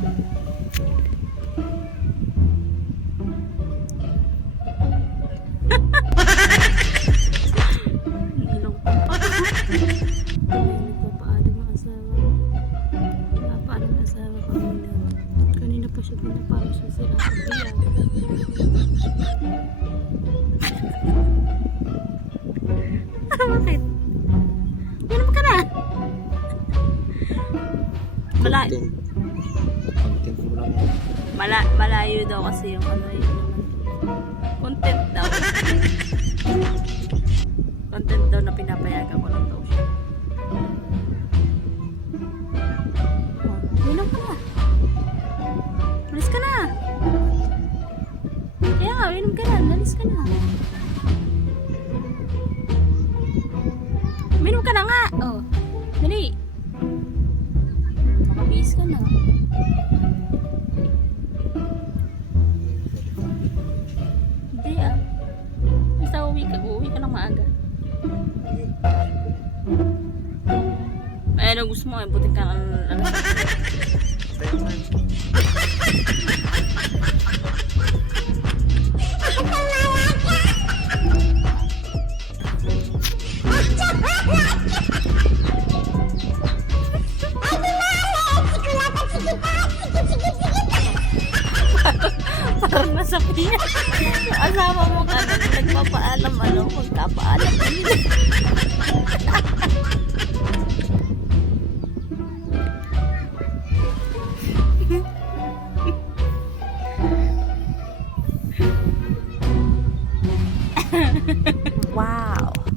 Bakit? Inom ka na. Mala mala malayo daw kasi yung ano yun. Content daw. Content daw na pinapayagan ko lang daw siya. Oh, Inom ka na. Alis ka na. Kaya nga, inom ka na. Alis ka na. Minom ka na nga. Oh, dali. Makabihis ka na. Uwi ka, ng maaga. Ay, ano gusto mo? Buti ka ng ano. Parang nasa piya. Asawa mo ka na magkapaalam. wow.